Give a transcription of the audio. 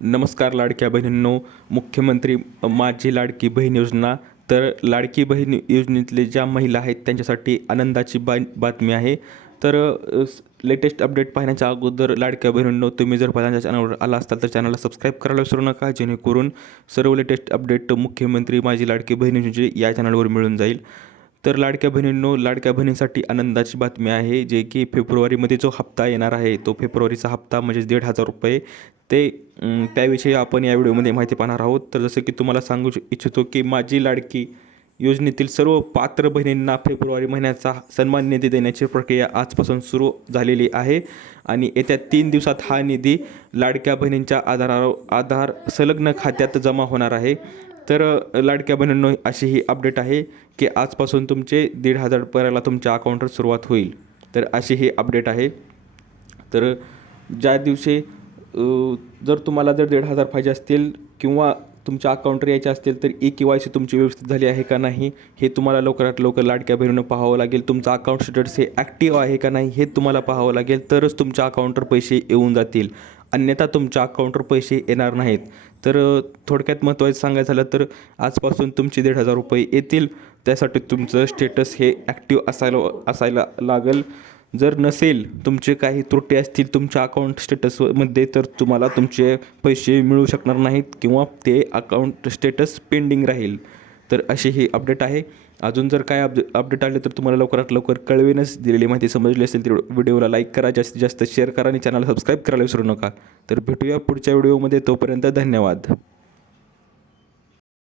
नमस्कार लाडक्या बहिणींनो. मुख्यमंत्री माझी लाडकी बहीण योजना. तर लाडकी बहीण योजनेतले ज्या महिला आहेत त्यांच्यासाठी आनंदाची बातमी आहे. तर लेटेस्ट अपडेट पाहण्याच्या अगोदर लाडक्या बहिणींनो, तुम्ही जर पहिल्यांदा चॅनलवर आला असताल तर चॅनलला सबस्क्राईब करायला विसरू नका, जेणेकरून सर्व लेटेस्ट अपडेट मुख्यमंत्री माझी लाडकी बहीण योजनेचे या चॅनलवर मिळून जाईल. तर लाडक्या बहिणींनो, लाडक्या बहिणींसाठी आनंदाची बातमी आहे, जे की फेब्रुवारीमध्ये जो हप्ता येणार आहे तो फेब्रुवारीचा हप्ता म्हणजेच 1,500 रुपये ते त्याविषयी आपण या व्हिडिओमध्ये माहिती पाहणार आहोत. तर जसं की तुम्हाला सांगू इच्छितो की माझी लाडकी योजनेतील सर्व पात्र बहिणींना फेब्रुवारी महिन्याचा सन्मान निधी देण्याची प्रक्रिया आजपासून सुरू झालेली आहे आणि येत्या 3 दिवसात हा निधी लाडक्या बहिणींच्या आधार संलग्न खात्यात जमा होणार आहे. तर लाडक्या बहिणींनो, अशी ही अपडेट आहे की आजपासून तुमचे 1,500 रुपयाला तुमच्या अकाउंटवर सुरुवात होईल. तर अशी ही अपडेट आहे. तर ज्या दिवशी जर तुम्हाला जर 1,500 पाहिजे असतील किंवा तुमच्या अकाउंटवर यायचे असतील तर KYC तुमची व्यवस्थित झाली आहे का नाही हे तुम्हाला लवकरात लवकर लाडक्या बहिणीनं पाहावं लागेल. तुमचं अकाउंट स्टेटस हे ॲक्टिव्ह आहे का नाही हे तुम्हाला पाहावं लागेल, तरच तुमच्या अकाउंटवर पैसे येऊन जातील, अन्यथा तुमच्या अकाउंटवर पैसे येणार नाहीत. तर थोडक्यात महत्त्वाचं सांगायचं झालं तर आजपासून तुमचे 1,500 रुपये येतील. त्यासाठी तुमचं स्टेटस हे ॲक्टिव्ह असायला लागेल. जर नसेल, तुमचे काही त्रुटी असतील तुमच्या अकाउंट स्टेटसमध्ये, तर तुम्हाला तुमचे पैसे मिळू शकणार नाहीत किंवा ते अकाउंट स्टेटस पेंडिंग राहील. तर अशी ही अपडेट आहे. अजून जर काय अपडेट आले तर तुम्हाला लवकरात लवकर कळवेनच. दिलेली माहिती समजली असेल तर व्हिडिओला लाईक करा, जास्तीत जास्त शेअर करा आणि चॅनलला सबस्क्राईब करायला विसरू नका. तर भेटूया पुढच्या व्हिडिओमध्ये. तोपर्यंत धन्यवाद.